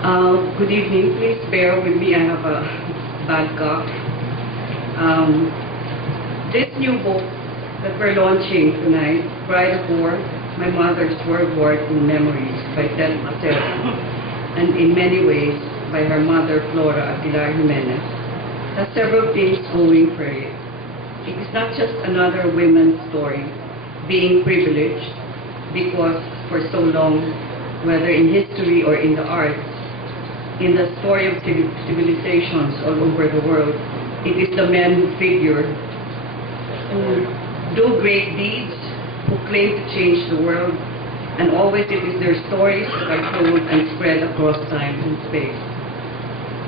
Good evening. Please bear with me. I have a bad cough. This new book that we're launching tonight, Bride of War, My Mother's World War II Memories by Ted Macero, and in many ways by her mother, Flora Aguilar Jimenez, has several things going for it. It is not just another women's story, being privileged, because for so long, whether in history or in the arts, in the story of civilizations all over the world, it is the men who figure, who do great deeds, who claim to change the world, and always it is their stories that are told and spread across time and space.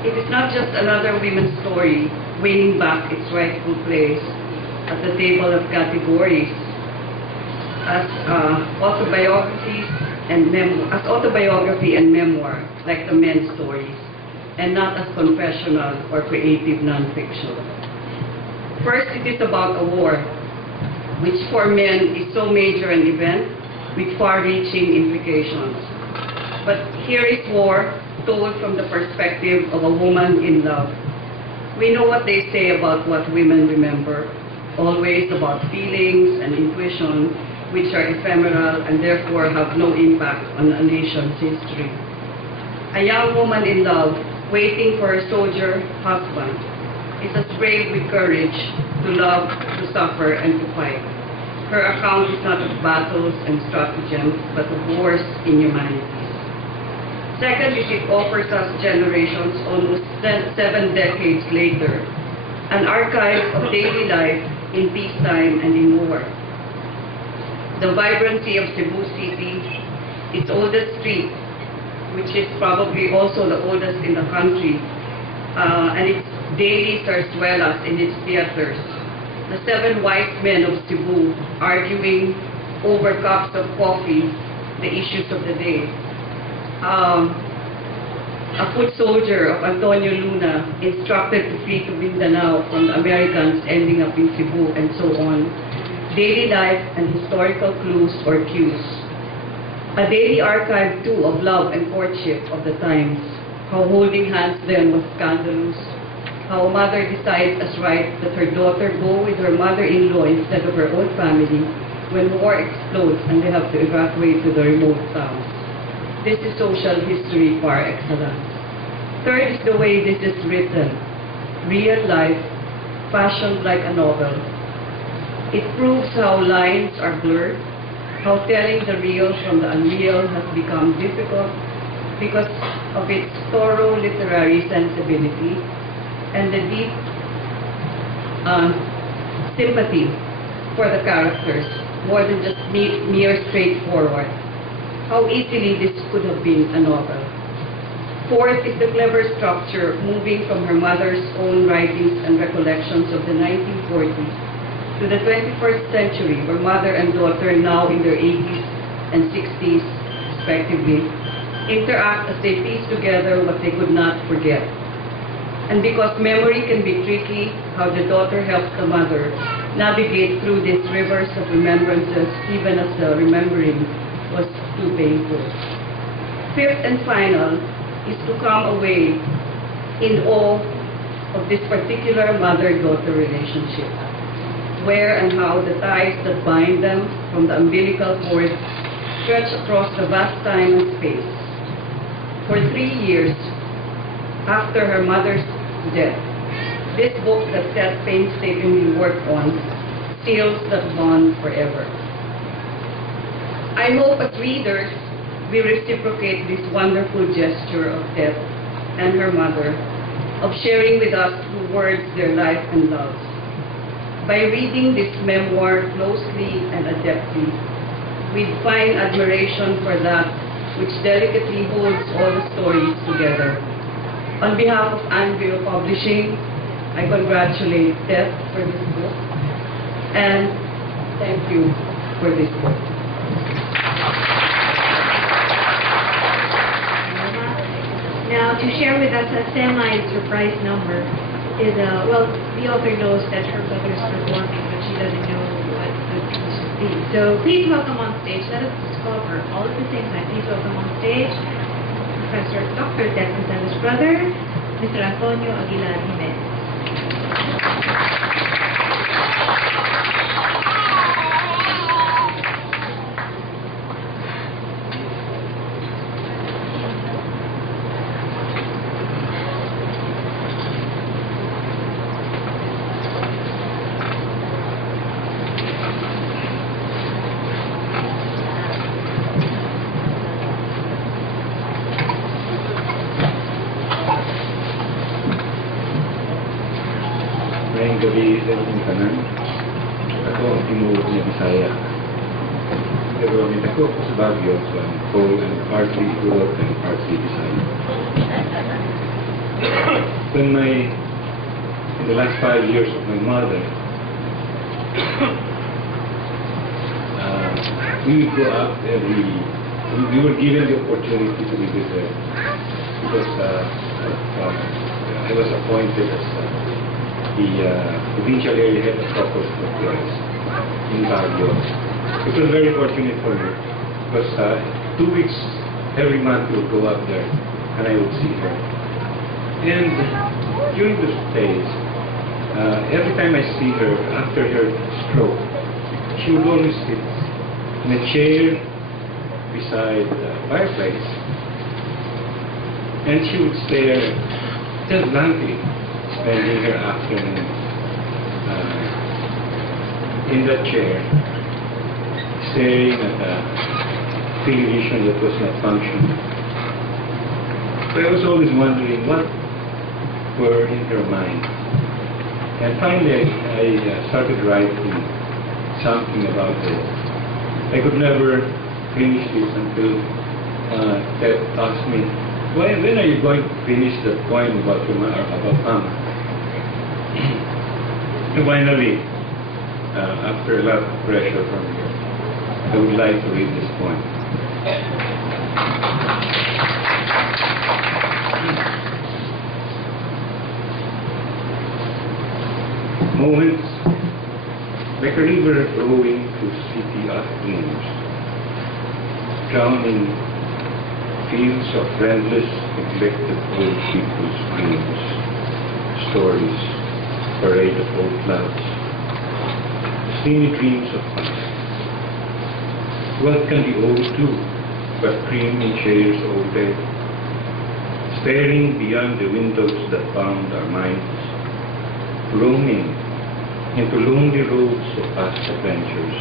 It is not just another women's story winning back its rightful place at the table of categories as autobiography and memoir, like the men's stories, and not as confessional or creative nonfiction. First, it is about a war, which for men is so major an event with far-reaching implications. But here is war told from the perspective of a woman in love. We know what they say about what women remember, always about feelings and intuition, which are ephemeral and therefore have no impact on a nation's history. A young woman in love, waiting for her soldier husband, is as brave with courage to love, to suffer, and to fight. Her account is not of battles and stratagems, but of wars in humanity. Second is it offers us generations, almost 7 decades later, an archive of daily life in peacetime and in war. The vibrancy of Cebu City, its oldest street, which is probably also the oldest in the country, and its daily zarzuelas in its theaters. The 7 wise men of Cebu arguing over cups of coffee, the issues of the day. A foot soldier of Antonio Luna instructed to flee to Mindanao from the Americans ending up in Cebu, and so on. Daily life and historical clues or cues. A daily archive too of love and courtship of the times. How holding hands then was scandalous. How a mother decides as right that her daughter go with her mother-in-law instead of her own family when war explodes and they have to evacuate to the remote towns. This is social history par excellence. Third is the way this is written. Real life, fashioned like a novel. It proves how lines are blurred, how telling the real from the unreal has become difficult because of its thorough literary sensibility and the deep sympathy for the characters, more than just mere straightforward. How easily this could have been a novel. Fourth is the clever structure moving from her mother's own writings and recollections of the 1940s to the 21st century, where mother and daughter, now in their 80s and 60s respectively, interact as they piece together what they could not forget. And because memory can be tricky, how the daughter helps the mother navigate through these rivers of remembrances, even as the remembering was too painful. Fifth and final is to come away in awe of this particular mother-daughter relationship, where and how the ties that bind them from the umbilical cord stretch across the vast time and space. For 3 years after her mother's death, this book that Ted painstakingly worked on seals that bond forever. I hope as readers, we reciprocate this wonderful gesture of Ted and her mother of sharing with us through words their life and loves. By reading this memoir closely and adeptly, we'd find admiration for that which delicately holds all the stories together. On behalf of Anvil Publishing, I congratulate Ted for this book, and thank you for this book. Now, to share with us a semi-surprise number is, well, the author knows that her brother is performing, but she doesn't know what the piece should be. So please welcome on stage. Let us discover all at the same time. Please welcome on stage Professor Dr. Ted Gonzalez's brother, Mr. Antonio Aguilar Jimenez. Ngayong gabi sa ating kanan, ako ang tinulog niya Bisaya. Pero kami ako sa Baguio, so I'm cold and partly Europe and partly Bisaya. In the last 5 years of my mother, we would go up we were given the opportunity to visit her because I was appointed as the provincial area head of Corpus Christi in Baguio. It was very fortunate for me because 2 weeks every month we would go up there and I would see her. And during those days, every time I see her after her stroke, she would always sit in a chair beside the fireplace and she would stare just blankly, spending her afternoon in that chair, staring at a television that was not functioning. So I was always wondering what were in her mind. And finally I started writing something about it. I could never finish this until Ted asked me, when are you going to finish that poem about Mama? And finally, after a lot of pressure from you, I would like to read this poem. Moments like a river flowing through city afternoons, drowning fields of friendless, neglected old people's dreams, stories, parade of old clouds, steamy dreams of past. What can the old do but cream in chairs all day, staring beyond the windows that bound our minds, roaming into lonely roads of past adventures,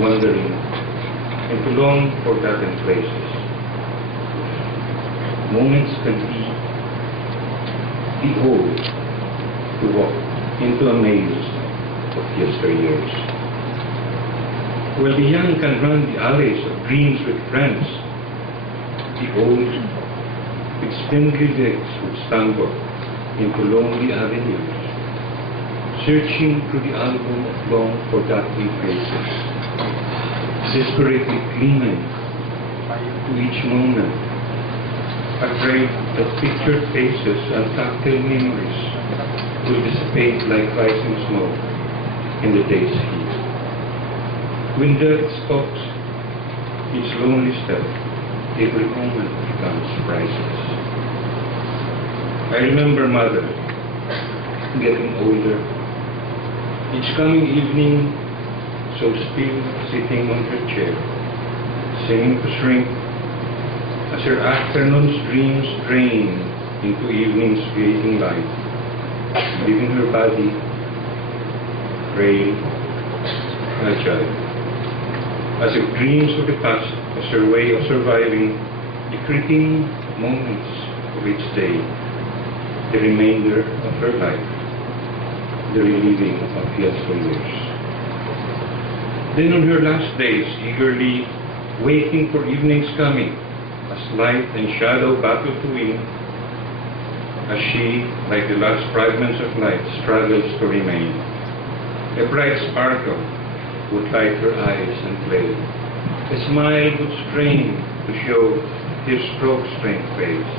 wandering into long forgotten places. Moments can be the old to walk into a maze of yesteryears, while the young can run the alleys of dreams with friends. The old with spindly legs would stumble into lonely avenues, searching through the album of long forgotten faces, desperately clinging to each moment, afraid that pictured faces and tactile memories will dissipate like rising smoke in the day's heat. When death stalks its lonely step, every moment becomes priceless. I remember Mother getting older. Each coming evening, so still sitting on her chair, singing to shrink as her afternoon's dreams drain into evening's fading light, leaving her body frail, fragile, as if dreams of the past was her way of surviving the fleeting moments of each day, the remainder of her life, the reliving of yesteryears. Then on her last days, eagerly waiting for evening's coming, as light and shadow battle to win, as she, like the last fragments of light, struggles to remain, a bright sparkle would light her eyes and play. A smile would strain to show her stroke-strained face.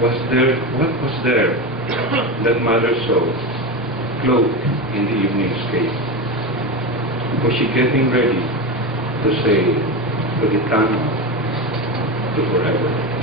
What was there that Mother saw, cloaked in the evening scape? Was she getting ready to sail to the tunnel to forever.